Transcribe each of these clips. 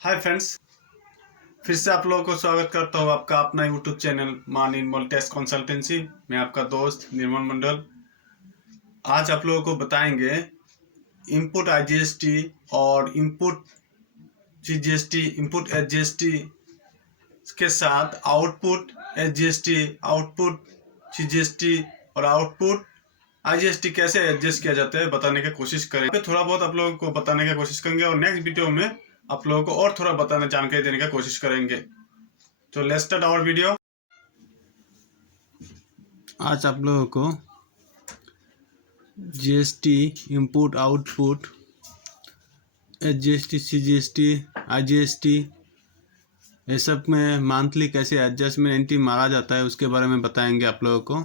Hi friends, फिर से आप लोगों को स्वागत करता हूँ आपका अपना यूट्यूब चैनल मान निर्मल टैक्स कंसल्टेंसी। मैं आपका दोस्त निर्मल मंडल। आज आप लोगों को बताएंगे इनपुट आईजीएसटी और इनपुट सीजीएसटी, इनपुट एचजीएसटी के साथ आउटपुट एचजीएसटी, आउटपुट सीजीएसटी और आउटपुट आईजीएसटी कैसे एडजस्ट किया जाता है बताने की कोशिश करेंगे। थोड़ा बहुत आप लोगों को बताने की कोशिश करेंगे और नेक्स्ट वीडियो में आप लोगों को और थोड़ा बताने जानकारी देने की कोशिश करेंगे। तो लेट्स स्टार्ट आवर वीडियो। आज आप लोगों को GST, input output, HGST, CGST, IGST ये सब में मंथली कैसे एडजस्टमेंट एंट्री मारा जाता है उसके बारे में बताएंगे आप लोगों को।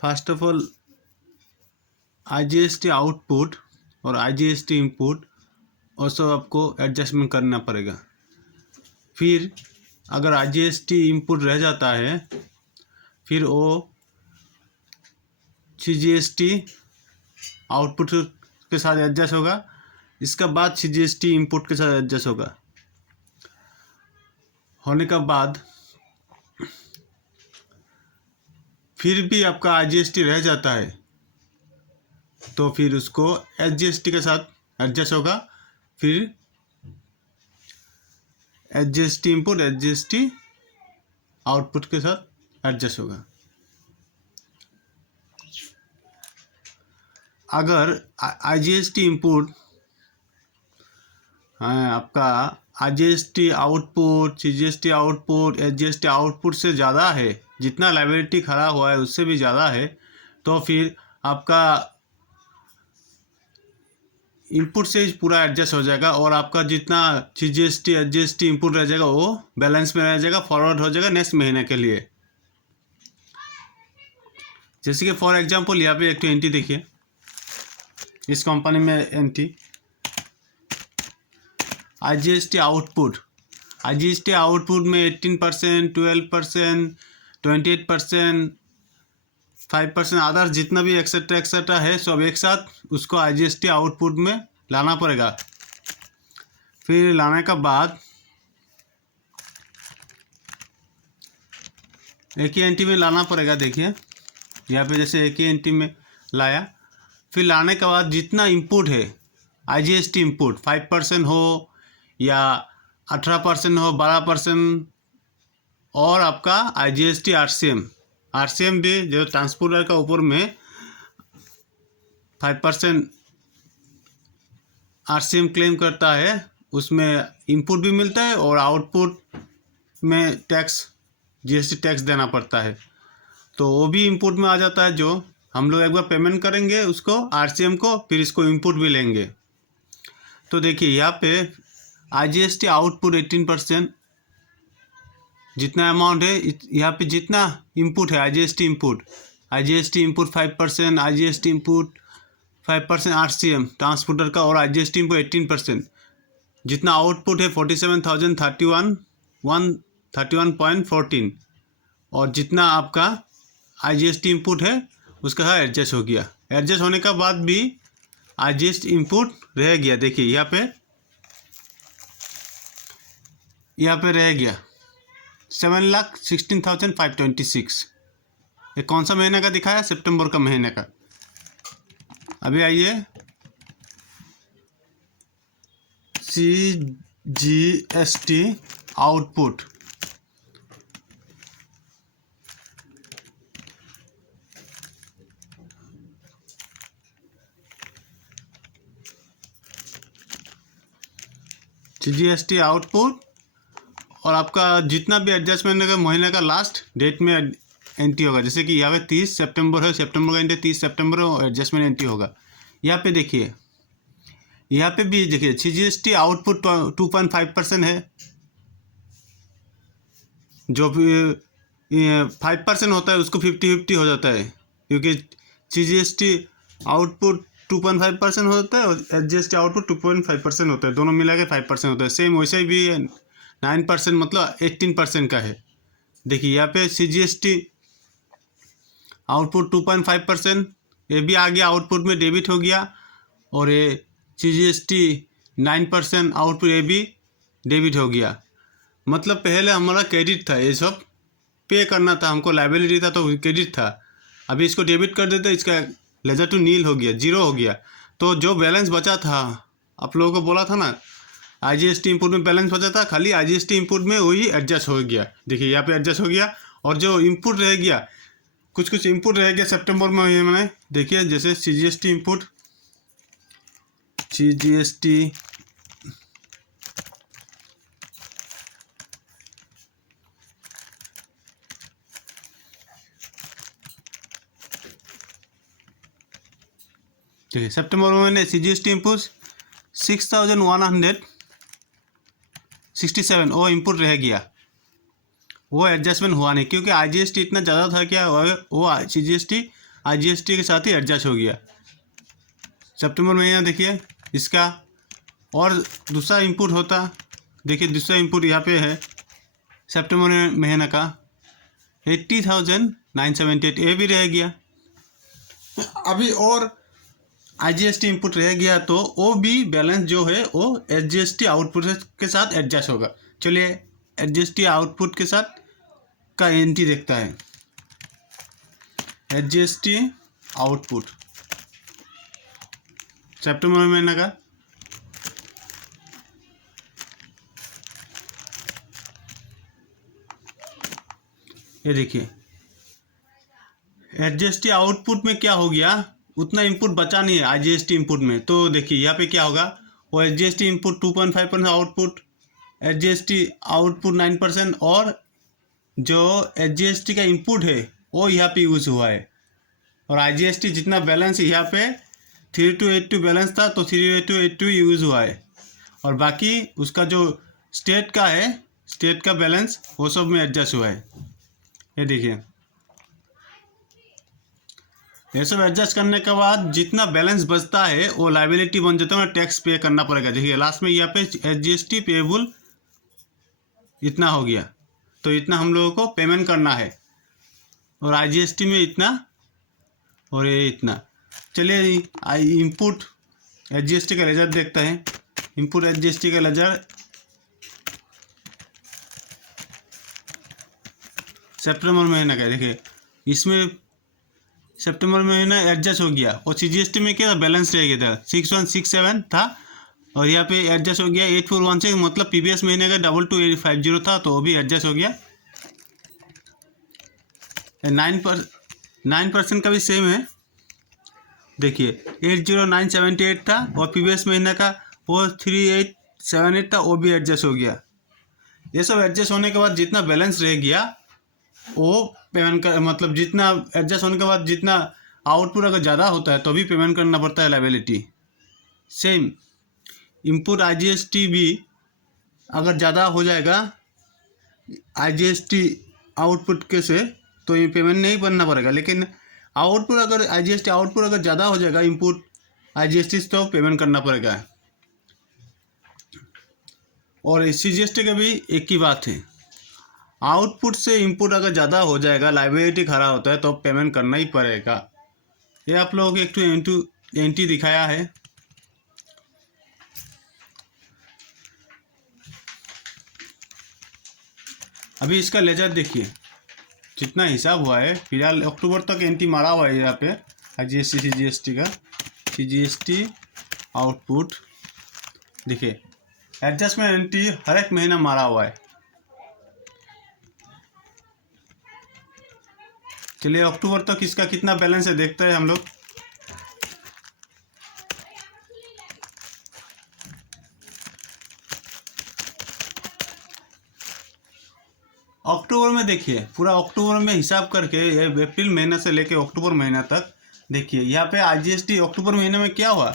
First of all IGST output और आईजीएसटी इनपुट और सब आपको एडजस्टमेंट करना पड़ेगा। फिर अगर आईजीएसटी इनपुट रह जाता है फिर वो सीजीएसटी आउटपुट के साथ एडजस्ट होगा, इसका बाद सीजीएसटी इनपुट के साथ एडजस्ट होने का बाद फिर भी आपका आईजीएसटी रह जाता है तो फिर उसको एचजीएसटी के साथ एडजस्ट होगा। फिर एचजीएसटी इनपुट एचजीएसटी आउटपुट के साथ एडजस्ट होगा। अगर आईजीएसटी इनपुट आपका IGST output, CGST output, HGST output से ज़्यादा है, जितना लायबिलिटी खड़ा हुआ है उससे भी ज़्यादा है, तो फिर आपका इनपुट से पूरा एडजस्ट हो जाएगा और आपका जितना सीजीएसटी एचजीएसटी इनपुट रह जाएगा वो बैलेंस में रह जाएगा, फॉरवर्ड हो जाएगा नेक्स्ट महीने के लिए। जैसे कि फॉर एग्जांपल यहाँ पे एक तो एंट्री देखिए, इस कंपनी में एंट्री आईजीएसटी आउटपुट में 18%, 12%, 28%, 5% अदर जितना भी एक्सेट्रा एक्सेट्रा है सब एक साथ उसको आईजीएसटी आउटपुट में लाना पड़ेगा। फिर लाने का बाद एक ही एंट्री में लाना पड़ेगा। देखिए यहाँ पे जैसे एक ही एंट्री में लाया, फिर लाने के बाद जितना इनपुट है आईजीएसटी इनपुट 5% हो या 18% हो, 12% और आपका आईजीएसटी आरसीएम भी जो ट्रांसपोर्टर का ऊपर में 5% आरसीएम क्लेम करता है, उसमें इनपुट भी मिलता है और आउटपुट में टैक्स जीएसटी टैक्स देना पड़ता है, तो वो भी इनपुट में आ जाता है। जो हम लोग एक बार पेमेंट करेंगे उसको आरसीएम को, फिर इसको इनपुट भी लेंगे। तो देखिए यहाँ पे आईजीएसटी आउटपुट 18% जितना अमाउंट है, यहाँ पे जितना इनपुट है IGST input 5%, IGST input 5% RCM transporter का और आईजीएसटी इनपुट 18%, जितना आउटपुट है 47,031.14 और जितना आपका आईजीएसटी इनपुट है उसका है एडजस्ट हो गया। एडजस्ट होने का बाद भी आईजीएसटी इनपुट रह गया। देखिए यहाँ पे रह गया 7,16,526। ये कौन सा महीने का दिखाया? सितंबर का महीने का। अभी आइए सीजीएसटी आउटपुट और आपका जितना भी एडजस्टमेंट का महीने का लास्ट डेट में एंट्री होगा। जैसे कि यहाँ पे 30 सितंबर है, सितंबर का एंट्री 30 सितंबर एडजस्टमेंट एंट्री होगा। यहाँ पे देखिए, यहाँ पे भी देखिए सीजीएसटी आउटपुट 2.5% है, जो भी 5% होता है उसको 50-50 हो जाता है, क्योंकि सीजीएसटी आउटपुट 2.5% होता है और एचजीएसटी आउटपुट 2.5% होता है, दोनों मिला के 5% होता है। सेम वैसे ही भी 9% मतलब 18% का है। देखिए यहाँ पे सीजीएसटी आउटपुट 2.5%, ये भी आ गया, आउटपुट में डेबिट हो गया, और ये सीजीएसटी 9% आउटपुट ये भी डेबिट हो गया। मतलब पहले हमारा क्रेडिट था, ये सब पे करना था हमको, लाइबिलिटी था तो क्रेडिट था। अभी इसको डेबिट कर देते, इसका लेजर टू नील हो गया, जीरो हो गया। तो जो बैलेंस बचा था, आप लोगों को बोला था ना आईजीएसटी इनपुट में बैलेंस बचा था, खाली आईजीएसटी इनपुट में वही एडजस्ट हो गया। देखिए यहाँ पे एडजस्ट हो गया। और जो इनपुट रह गया, कुछ कुछ इनपुट रह गया सितंबर में मैंने, देखिए जैसे सीजीएसटी इनपुट, सीजीएसटी देखिए सितंबर में मैंने सीजीएसटी इनपुट 6167 वो इनपुट रह गया, वो एडजस्टमेंट हुआ नहीं क्योंकि आईजीएसटी इतना ज़्यादा था क्या, वो सीजीएसटी आईजीएसटी के साथ ही एडजस्ट हो गया सितंबर महीना। देखिए इसका और दूसरा इनपुट होता, देखिए दूसरा इनपुट यहाँ पे है सितंबर महीना का 80,978, ये भी रह गया। अभी और आईजीएसटी इनपुट रह गया तो वो भी बैलेंस जो है वो एचजीएसटी आउटपुट के साथ एडजस्ट होगा। चलिए एचजीएसटी आउटपुट के साथ का एंट्री देखता है। एचजीएसटी आउटपुट सितंबर महीने का ये देखिए, एचजीएसटी आउटपुट में क्या हो गया, उतना इनपुट बचा नहीं है आईजीएसटी इनपुट में। तो देखिए यहाँ पे क्या होगा, वो HGST input 2.5% output, HGST output 9% और जो एचजीएसटी का इनपुट है वो यहाँ पे यूज़ हुआ है। और आईजीएसटी जितना बैलेंस यहाँ पे 3282 बैलेंस था तो 3282 यूज़ हुआ है। और बाकी उसका जो स्टेट का है, स्टेट का बैलेंस वो सब में एडजस्ट हुआ है। ये देखिए ये सब एडजस्ट करने के बाद जितना बैलेंस बचता है वो लाइबिलिटी बन जाता है, टैक्स पे करना पड़ेगा। देखिए लास्ट में यहाँ पे एचजीएसटी पेएबल इतना हो गया, तो इतना हम लोगों को पेमेंट करना है और आईजीएसटी में इतना और ये इतना। चलिए इनपुट एचजीएसटी का लेजर देखते हैं। इनपुट एचजीएसटी का लेजर सितंबर महीने का, देखिए इसमें सितंबर महीना एडजस्ट हो गया और सीजीएसटी में क्या बैलेंस रह गया था 6167 था और यहाँ पे एडजस्ट हो गया 8416, मतलब प्रीवियस महीने का 22850 था तो वो भी एडजस्ट हो गया। 9% का भी सेम है, देखिए 80978 था और प्रीवियस महीने का वो 3878 था, वो भी एडजस्ट हो गया। ये सब एडजस्ट होने के बाद जितना बैलेंस रह गया वो पेमेंट का, मतलब जितना एडजस्ट होने के बाद जितना आउटपुट अगर ज़्यादा होता है तो भी पेमेंट करना पड़ता है लायबिलिटी। सेम इनपुट आईजीएसटी भी अगर ज़्यादा हो जाएगा आईजीएसटी आउटपुट के से तो ये पेमेंट नहीं करना पड़ेगा, लेकिन आउटपुट अगर आईजीएसटी आउटपुट अगर ज़्यादा हो जाएगा इनपुट आईजीएसटी से तो पेमेंट करना पड़ेगा। और सीजीएसटी का भी एक ही बात है, आउटपुट से इनपुट अगर ज़्यादा हो जाएगा लायबिलिटी खड़ा होता है तो पेमेंट करना ही पड़ेगा। ये आप लोगों को एक एंट्री दिखाया है। अभी इसका लेजर देखिए जितना हिसाब हुआ है, फिलहाल अक्टूबर तक एंट्री मारा हुआ है यहाँ पे आईजीएसटी सीजीएसटी का। सीजीएसटी आउटपुट देखिए एडजस्टमेंट एंट्री हर एक महीना मारा हुआ है। चलिए अक्टूबर तक इसका कितना बैलेंस है देखते हैं हम लोग। अक्टूबर में देखिए पूरा अक्टूबर में हिसाब करके अप्रैल महीना से लेके अक्टूबर महीना तक देखिए यहाँ पे आईजीएसटी अक्टूबर महीने में क्या हुआ,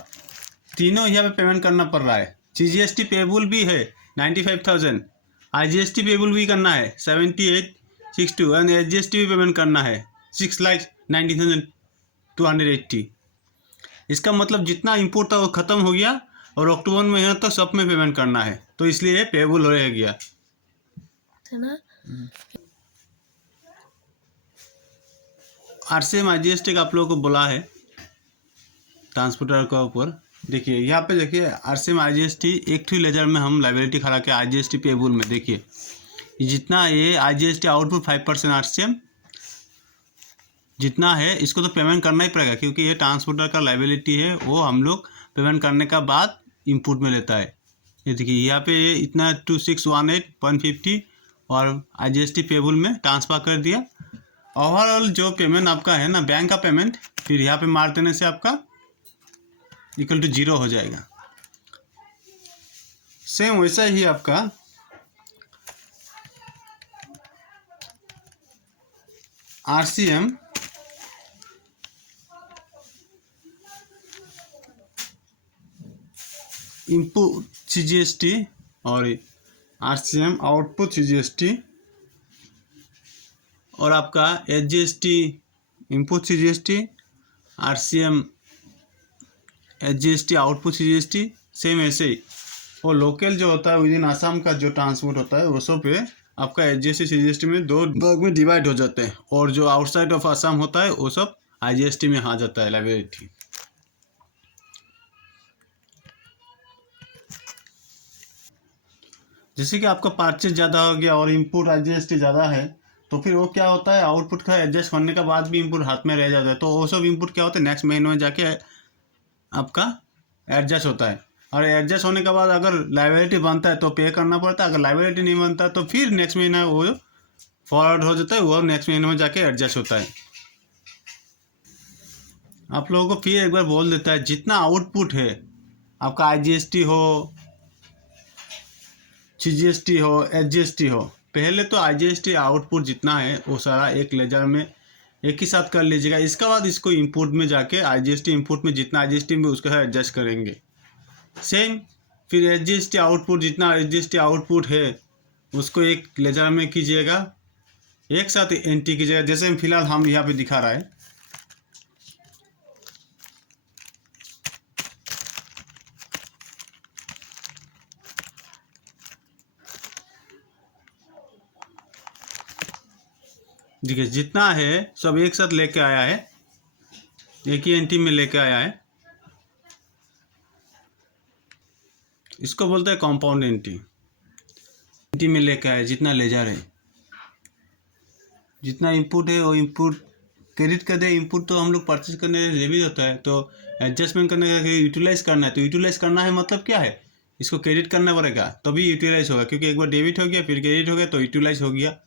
तीनों यहाँ पे पेमेंट करना पड़ रहा है। सीजीएसटी पेबल भी है 95,000, आईजीएसटी पेबल भी करना है 7862 एंड एचजीएसटी भी पेमेंट करना है 6,90,280। इसका मतलब जितना इम्पोर्ट था वो ख़त्म हो गया और अक्टूबर महीना तक सब में पेमेंट करना है, तो इसलिए ये पेबल रह गया है ना। आरसीएम आईजीएसटी का आप लोगों को बोला है ट्रांसपोर्टर का ऊपर देखिए यहाँ पे देखिए आरसीएम आईजीएसटी एक थ्री लेजर में हम लाइबिलिटी खड़ा के आईजीएसटी पेबल में देखिए जितना ये आईजीएसटी आउटपुट 5% आरसीएम जितना है इसको तो पेमेंट करना ही पड़ेगा क्योंकि ये ट्रांसपोर्टर का लाइबिलिटी है, वो हम लोग पेमेंट करने का बाद इनपुट में लेता है। ये देखिए यहाँ पे ये इतना 2618.150 और आईजीएसटी पेबल में ट्रांसफर कर दिया। ओवरऑल जो पेमेंट आपका है ना बैंक का पेमेंट, फिर यहाँ पे मार देने से आपका इक्वल टू 0 हो जाएगा। सेम वैसा ही आपका आरसीएम इनपुट सीजीएसटी और आरसीएम आउटपुट सीजीएसटी और आपका HGST input CGST RCM HGST output CGST same ऐसे ही। और लोकल जो होता है विद इन आसाम का जो ट्रांसपोर्ट होता है वो सब पे आपका एचजीएसटी सीजीएसटी में दो भाग में डिवाइड हो जाते हैं और जो आउटसाइड ऑफ आसाम होता है वो सब आईजीएसटी में आ जाता है लाइबिलिटी। जैसे कि आपका परचेज ज़्यादा हो गया और इनपुट आईजीएसटी ज़्यादा है तो फिर वो क्या होता है आउटपुट का एडजस्ट करने के बाद भी इनपुट हाथ में रह जाता है, तो वो सब इनपुट क्या होता है नेक्स्ट महीने में जाके आपका एडजस्ट होता है। और एडजस्ट होने के बाद अगर लाइबिलिटी बनता है तो पे करना पड़ता है, अगर लाइबिलिटी नहीं बनता तो फिर नेक्स्ट महीना वो फॉरवर्ड हो जाता है, वो नेक्स्ट महीने में जाके एडजस्ट होता है। आप लोगों को फिर एक बार बोल देता है जितना आउटपुट है आपका आईजीएसटी हो सीजीएसटी हो एचजीएसटी हो, पहले तो आईजीएसटी आउटपुट जितना है वो सारा एक लेजर में एक ही साथ कर लीजिएगा। इसके बाद इसको इनपुट में जाके आईजीएसटी इनपुट में जितना आईजीएसटी में उसके साथ एडजस्ट करेंगे। सेम फिर एचजीएसटी आउटपुट जितना एचजीएसटी आउटपुट है उसको एक लेजर में कीजिएगा, एक साथ एंट्री कीजिएगा। जैसे फिलहाल हम यहाँ पे दिखा रहा है देखिए जितना है सब एक साथ लेके आया है, एक ही एंट्री में लेके आया है। इसको बोलते हैं कंपाउंड एंट्री। एंट्री में लेके आया जितना लेजर है, जितना इनपुट है वो इनपुट क्रेडिट कर दे। इनपुट तो हम लोग परचेज करने डेबिट होता है, तो एडजस्टमेंट करने का यूटिलाइज करना है। तो यूटिलाइज करना है मतलब क्या है, इसको क्रेडिट करना पड़ेगा तभी यूटिलाइज होगा, क्योंकि एक बार डेबिट हो गया फिर क्रेडिट हो गया तो यूटिलाइज हो गया।